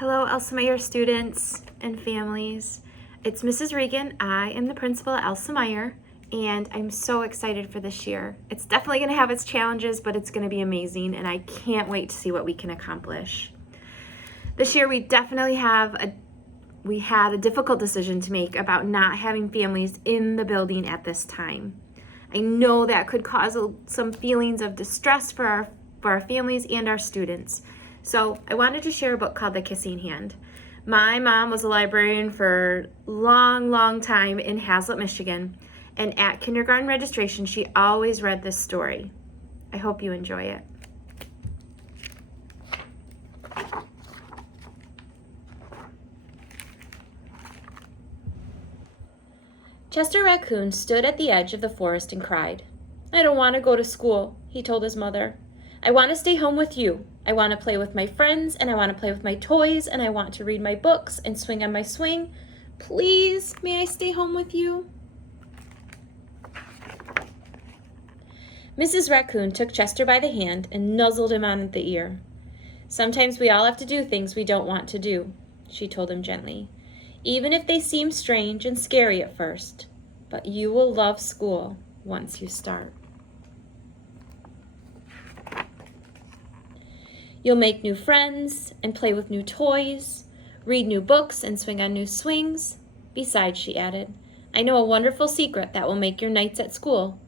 Hello, Elsa Meyer students and families. It's Mrs. Regan. I am the principal at Elsa Meyer, and I'm so excited for this year. It's definitely going to have its challenges, but it's going to be amazing, and I can't wait to see what we can accomplish. This year, we definitely had a difficult decision to make about not having families in the building at this time. I know that could cause some feelings of distress for our families and our students. So I wanted to share a book called The Kissing Hand. My mom was a librarian for a long time in Haslett, Michigan, and at kindergarten registration, she always read this story. I hope you enjoy it. Chester Raccoon stood at the edge of the forest and cried. "I don't want to go to school," he told his mother. "I want to stay home with you. I want to play with my friends, and I want to play with my toys, and I want to read my books and swing on my swing. Please, may I stay home with you?" Mrs. Raccoon took Chester by the hand and nuzzled him on the ear. "Sometimes we all have to do things we don't want to do," she told him gently, "even if they seem strange and scary at first. But you will love school once you start. You'll make new friends and play with new toys, read new books and swing on new swings. Besides," she added, "I know a wonderful secret that will make your nights at school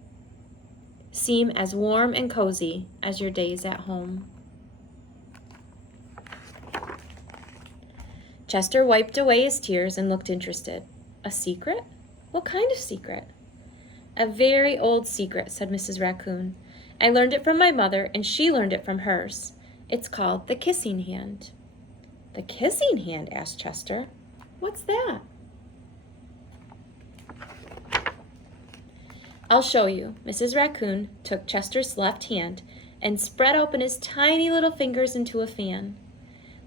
seem as warm and cozy as your days at home." Chester wiped away his tears and looked interested. "A secret? What kind of secret?" "A very old secret," said Mrs. Raccoon. "I learned it from my mother, and she learned it from hers. It's called the Kissing Hand." "The Kissing Hand?" asked Chester. "What's that?" "I'll show you." Mrs. Raccoon took Chester's left hand and spread open his tiny little fingers into a fan.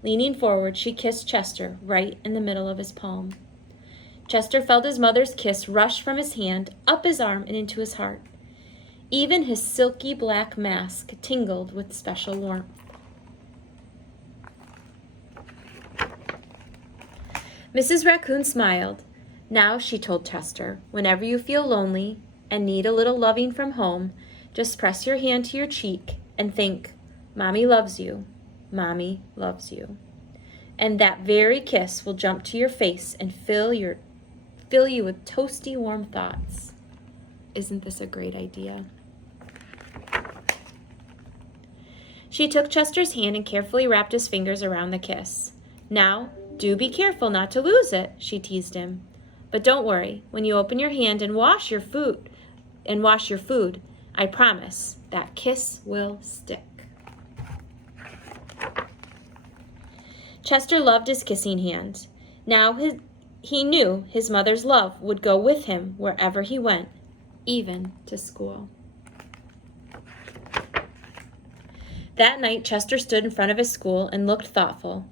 Leaning forward, she kissed Chester right in the middle of his palm. Chester felt his mother's kiss rush from his hand, up his arm, and into his heart. Even his silky black mask tingled with special warmth. Mrs. Raccoon smiled. "Now," she told Chester, "whenever you feel lonely and need a little loving from home, just press your hand to your cheek and think, 'Mommy loves you. Mommy loves you.' And that very kiss will jump to your face and fill you with toasty, warm thoughts. Isn't this a great idea?" She took Chester's hand and carefully wrapped his fingers around the kiss. "Now, do be careful not to lose it," she teased him. "But don't worry, when you open your hand and wash your food, I promise that kiss will stick." Chester loved his kissing hand. Now he knew his mother's love would go with him wherever he went, even to school. That night, Chester stood in front of his school and looked thoughtful.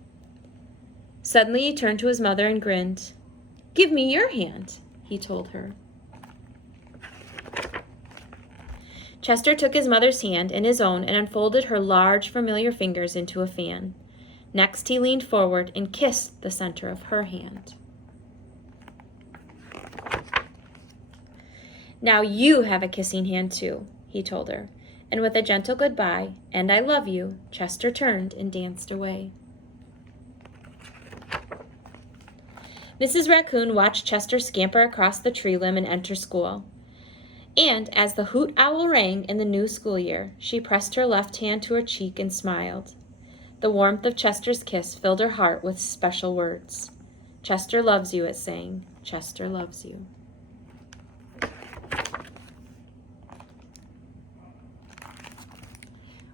Suddenly, he turned to his mother and grinned. "Give me your hand," he told her. Chester took his mother's hand in his own and unfolded her large, familiar fingers into a fan. Next, he leaned forward and kissed the center of her hand. "Now you have a kissing hand too," he told her. And with a gentle goodbye, and "I love you," Chester turned and danced away. Mrs. Raccoon watched Chester scamper across the tree limb and enter school. And as the hoot owl rang in the new school year, she pressed her left hand to her cheek and smiled. The warmth of Chester's kiss filled her heart with special words. "Chester loves you," it sang. "Chester loves you."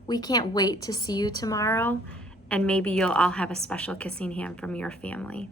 We can't wait to see you tomorrow, and maybe you'll all have a special kissing hand from your family.